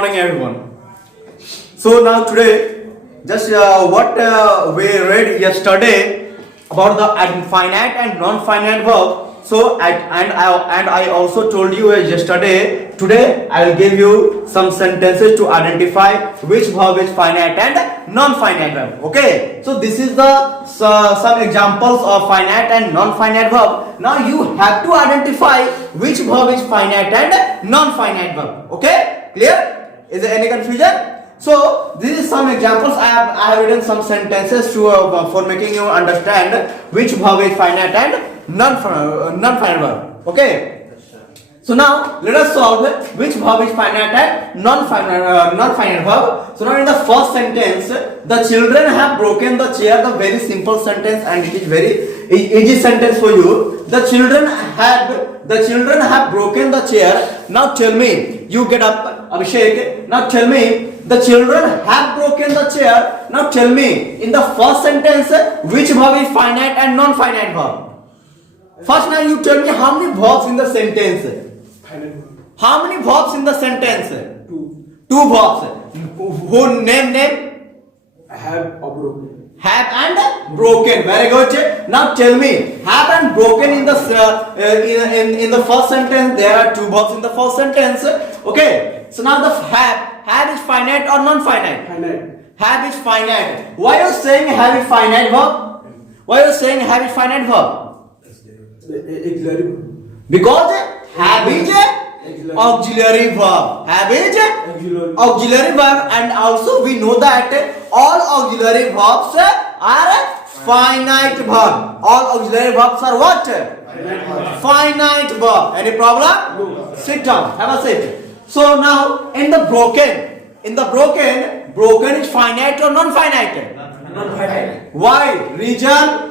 morning, everyone. So now today, just what we read yesterday about the finite and non-finite verb. So I also told you yesterday. Today I will give you some sentences to identify which verb is finite and non-finite verb. Okay. So this is the some examples of finite and non-finite verb. Now you have to identify which verb is finite and non-finite verb. Okay. Clear? Is there any confusion? So this is some examples. I have written some sentences to for making you understand which verb is finite and non-finite verb. Okay. So now let us solve which verb is finite and non-finite verb. So now in the first sentence, the children have broken the chair. The very simple sentence and it is very easy sentence for you. The children have broken the chair. Now tell me, you get up, Abhishek. Now tell me, the children have broken the chair. Now tell me, in the first sentence, which verb is finite and non-finite verb? First, now you tell me how many verbs in the sentence. How many verbs in the sentence? Two verbs. Who name? Have or broken. Have and broken. Very good. Now tell me, have and broken in the in the first sentence. There are two verbs in the first sentence. Okay. So now the have is finite or non-finite? Finite. Have is finite. Why are you saying have is finite verb? Why are you saying have is finite verb? Auxiliary. Because have is auxiliary verb. Have is auxiliary verb, and also we know that all auxiliary verbs are finite verb. All auxiliary verbs are what? Finite verb. Any problem? No. Sit down. Have a seat. So now in the broken is finite or non-finite? Non-finite. Why? Reason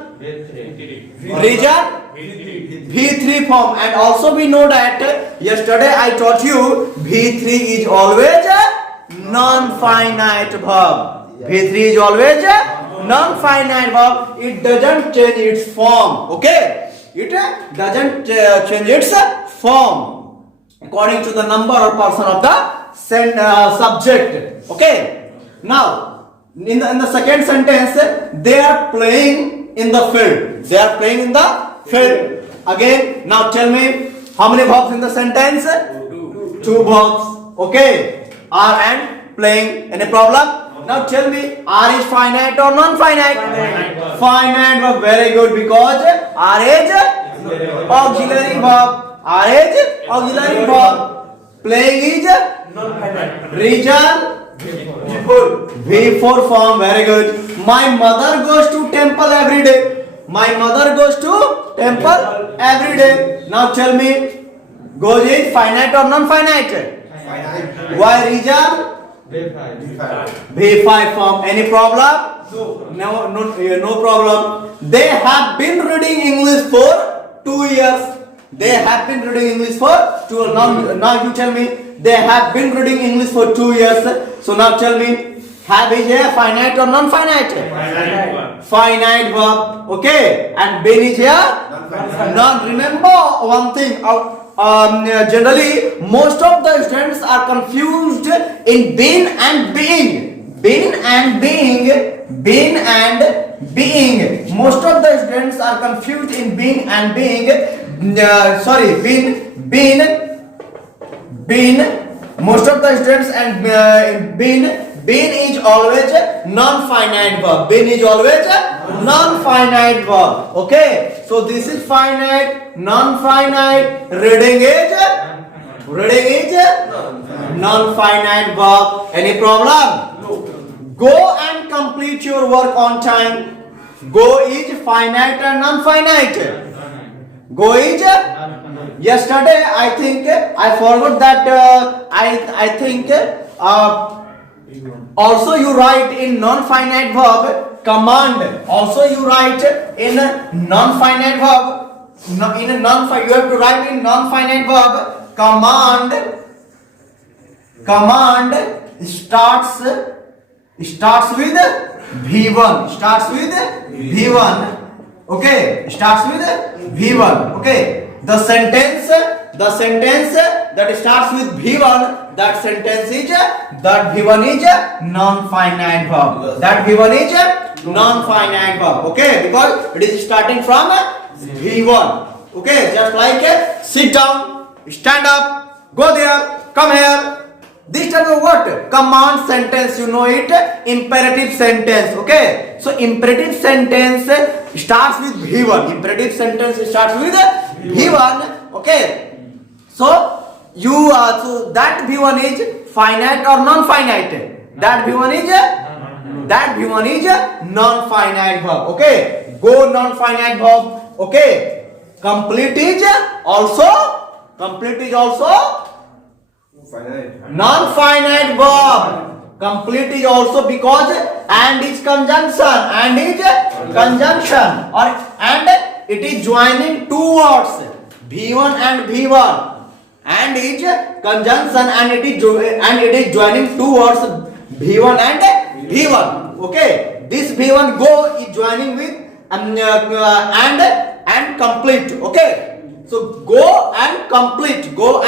V3 form, and also we know that yesterday I taught you V3 is always a non-finite verb. V3 is always a non-finite verb. It doesn't change its form. Okay, it doesn't change its form according to the number or person of the subject. Okay. Now in the second sentence, they are playing in the field. They are playing in the field. Again, now tell me how many verbs in the sentence? Two verbs. Okay. Are and playing. Any problem? Now tell me, are is finite or non-finite? Finite verb. Very good, because are is auxiliary verb. Are is auxiliary verb. Playing is Non-finite. region V4 form. Very good. My mother goes to temple every day. My mother goes to temple every day. Now tell me, goes is finite or non-finite? Finite. Why region? V5 form. Any problem? No problem. They have been reading English for 2 years. They have been reading English for 2 years. Now you tell me, they have been reading English for 2 years. So now tell me, have is a finite or non-finite? Finite verb. Okay. And been is here? Now remember one thing. Generally, most of the students are confused in been and being. Been and being. Been and being. Most of the students are confused in being and being. Been. Most of the students and been is always a non-finite verb. Been is always a non-finite verb. Okay. So this is finite, non-finite. Reading is non-finite verb. Any problem? No. Go and complete your work on time. Go is finite and non-finite. Go is yesterday I think I forgot that I think also you write in non-finite verb command. Also you write in non-finite verb. You have to write in non-finite verb command. Command starts with V1. Starts with V1. Okay. Starts with V1. Okay. The sentence the sentence that starts with V1, that sentence is that V1 is non-finite verb. That V1 is non-finite verb. Okay, because it is starting from V1. Okay, just like sit down, stand up, go there, come here. This type of what? Command sentence, you know it. Imperative sentence. Okay. So imperative sentence starts with V1. Imperative sentence starts with V1. Okay. So you so that V1 is finite or non-finite? That V1 is non-finite verb. Okay. Go non-finite verb. Okay. Complete is also Finite. non-finite verb. Complete is also because and is conjunction. And it is joining two words V1 and V1. And is conjunction and it is joining two words V1 and V1. Okay. This V1 go is joining with and complete. Okay. So go and complete. Both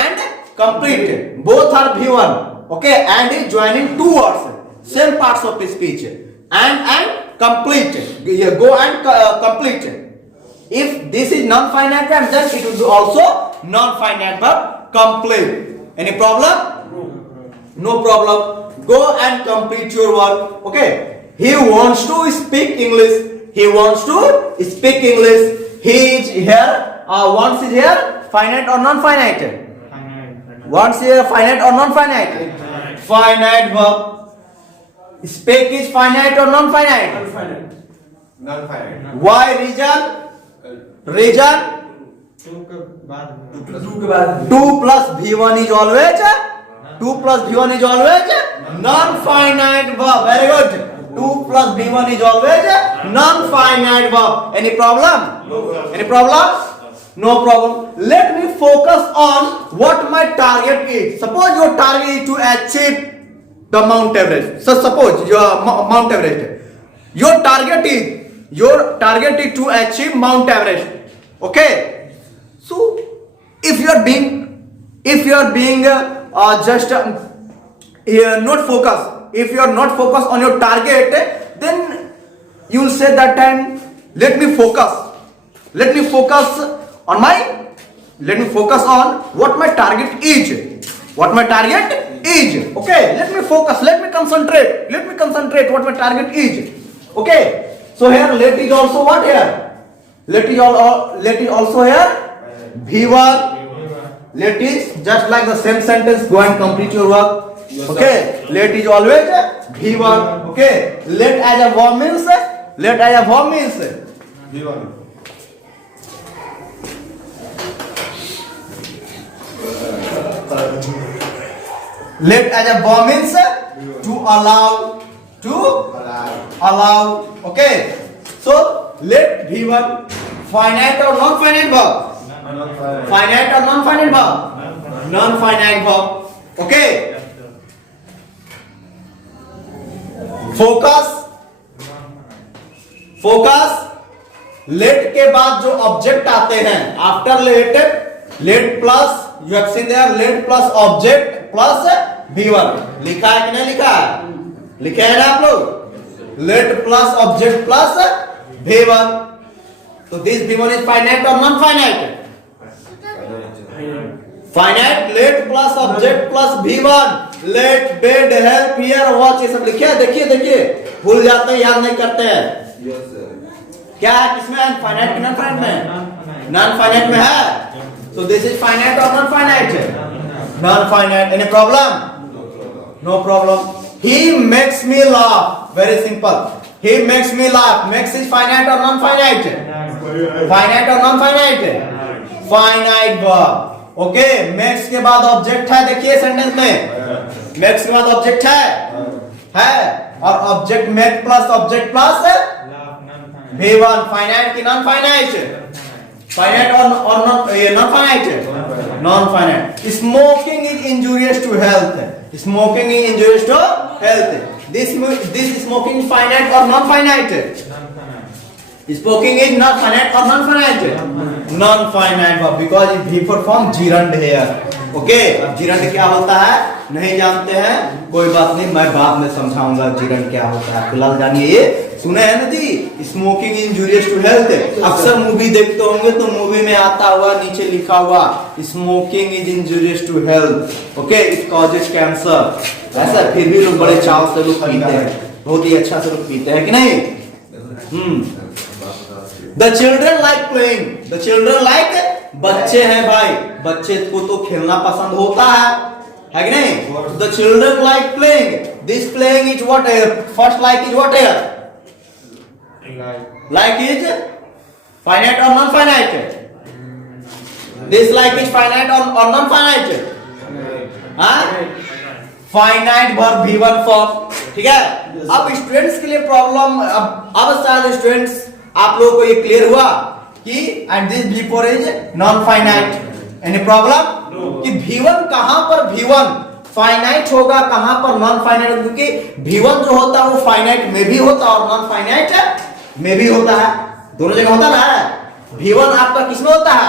are V1. Okay, and is joining two words, same parts of the speech. And complete. Go and complete. If this is non-finite verb, then it will be also non-finite verb complete. Any problem? No problem. Go and complete your work. Okay. He wants to speak English. He is here. Wants is here. Finite or non-finite? Wants here finite or non-finite? Finite verb. Speak is finite or non-finite? Non-finite. Why? Reason? 2 के बाद 2 plus V1 is always non-finite verb. Very good. 2 plus V1 is always non-finite verb. Any problem? Any problem? No problem. Let me focus on what my target is. Suppose your target is to achieve the Mount Everest. So suppose your Mount Everest. Your target is to achieve Mount Everest. Okay. So if you are being just not focused. If you are not focused on your target, then you will say that time. Let me focus on what my target is. Okay, let me focus, let me concentrate what my target is. Okay, so here let is also what here? Let is also here V1. Let is just like the same sentence. Go and complete your work. Okay, let is always V1. Okay, let as a verb means V1. Let as a verb means to allow. Okay. So let V1 finite or non-finite verb? Finite or non-finite verb? Non-finite verb. Okay. Focus. Let के बाद जो object आते हैं after let plus you have seen there let plus object plus V1 लिखा है कि नहीं लिखा है? लिखे हैं ना आप लोग? Let plus object plus V1. So this V1 is finite or non-finite? Finite. Let plus object plus V1. Let, bed, help, here, watch ये सब लिखे हैं. देखिए भूल जाते हैं, याद नहीं करते हैं. क्या है किसमें? फाइनाइट की non-finite में? Non-finite में है. So this is finite or non-finite? Non-finite. Any problem? No problem. He makes me laugh. Very simple. He makes me laugh. Makes is finite or non-finite? Finite or non-finite? Finite verb. Okay. Makes के बाद object है. देखिए sentence में makes के बाद object है और object make plus object plus V1. Finite की non-finite? Finite or non-finite? Non-finite. Smoking is injurious to health. Smoking is injurious to health. This smoking is finite or non-finite? Smoking is not finite or non-finite? Non-finite verb because it differ from gerund here. Okay? अब gerund क्या होता है नहीं जानते हैं, कोई बात नहीं, मैं बाद में समझाऊंगा gerund क्या होता है। फिलहाल जानिए ये सुने हैं ना जी, स्मोकिंग इंजूरियस टू हेल्थ। अक्सर मूवी देखते होंगे तो मूवी में आता हुआ नीचे लिखा हुआ smoking is injurious to health. Okay, it causes cancer. ऐसा फिर भी लोग बड़े चाव से लोग पीते हैं, बहुत ही अच्छा से लोग पीते हैं कि नहीं। The children like playing. The children like बच्चे हैं भाई, बच्चे को तो खेलना पसंद होता है कि नहीं? The children like playing. This playing is what? First like is what? Like is finite or non-finite? This like is finite or non-finite? हाँ? Finite verb V1 form, ठीक है? अब स्टूडेंट्स के लिए प्रॉब्लम, अब शायद स्टूडेंट्स आप लोगों को ये क्लियर हुआ कि and this V4 is non finite. Any problem कि V1 कहां पर V1 फाइनाइट होगा, कहां पर नॉन फाइनाइट, क्योंकि V1 जो होता है वो फाइनाइट में भी होता है और नॉन फाइनाइट में भी होता है, दोनों जगह होता है। V1 आपका किसमें होता है?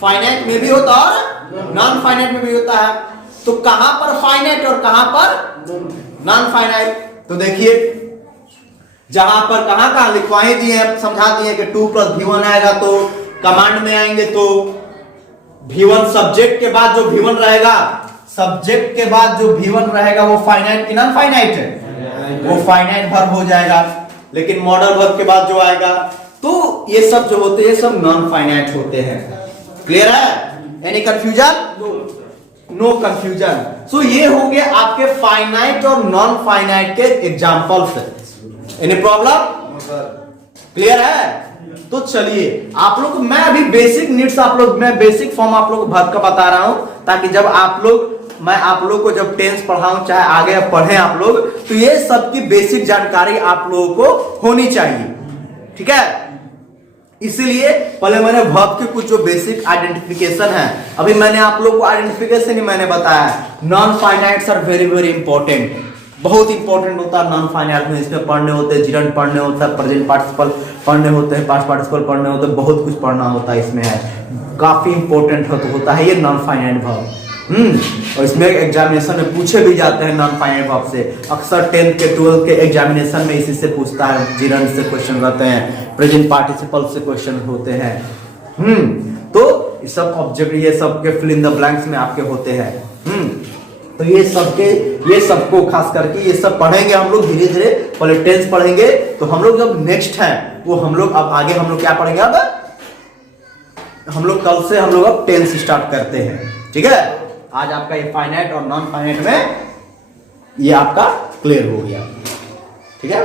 फाइनाइट में भी होता है और नॉन फाइनाइट में भी होता है। तो कहां पर फाइनाइट और कहां पर नॉन फाइनाइट? तो देखिए जहां पर कहां लिखवाए दिए हैं, समझा दिए कि 2 + V1 आएगा तो कमांड में आएंगे तो V1 सब्जेक्ट के बाद जो V1 रहेगा, सब्जेक्ट के बाद जो V1 रहेगा वो फाइनाइट की नॉन फाइनाइट है, वो फाइनाइट वर्ब हो जाएगा। लेकिन मॉडल वर्ब के बाद जो आएगा तो ये सब जो होते हैं सब नॉन फाइनाइट होते हैं। क्लियर है? Any confusion? No confusion. So ये हो गया आपके फाइनाइट और नॉन फाइनाइट के एग्जांपल्स। Any problem? क्लियर है? तो चलिए आप लोग, मैं अभी बेसिक नीड्स मैं बेसिक फॉर्म आप लोग भर का बता रहा हूं ताकि जब मैं आप लोग को जब टेंस पढ़ाऊं, चाहे आगे पढ़ें आप लोग, तो ये सब की बेसिक जानकारी आप लोगों को होनी चाहिए। ठीक है? इसीलिए पहले मैंने वर्ब के कुछ जो बेसिक आइडेंटिफिकेशन है, अभी मैंने आप लोग को आइडेंटिफिकेशन ही मैंने बताया। Non finites are very very important, बहुत इंपॉर्टेंट होता है नॉन फाइनाइट में। इसमें पढ़ने होते हैं, जिरंड पढ़ने होता है, प्रेजेंट पार्टिसिपल पढ़ने होते हैं, पास्ट पार्टिसिपल पढ़ने होते हैं, बहुत कुछ पढ़ना होता है इसमें, है काफी इंपॉर्टेंट होता है ये नॉन फाइनाइट वर्ब। और इसमें एग्जामिनेशन में पूछे भी जाते हैं नॉन फाइनाइट वर्ब से। अक्सर 10th के 12th के एग्जामिनेशन में इसी से पूछता है, जिरंड से क्वेश्चन रहते हैं, प्रेजेंट पार्टिसिपल से क्वेश्चन होते हैं। तो ये सब ऑब्जेक्ट, ये सब के फिल इन द ब्लैंक्स में आपके होते हैं। तो ये सबको खास करके ये सब पढ़ेंगे हम लोग धीरे धीरे। पहले टेंस पढ़ेंगे, तो हम लोग जब नेक्स्ट है वो हम लोग अब आगे हम लोग क्या पढ़ेंगे, अब हम लोग कल से हम लोग अब टेंस स्टार्ट करते हैं। ठीक है? आज आपका ये फाइनाइट और नॉन फाइनाइट में ये आपका क्लियर हो गया। ठीक है?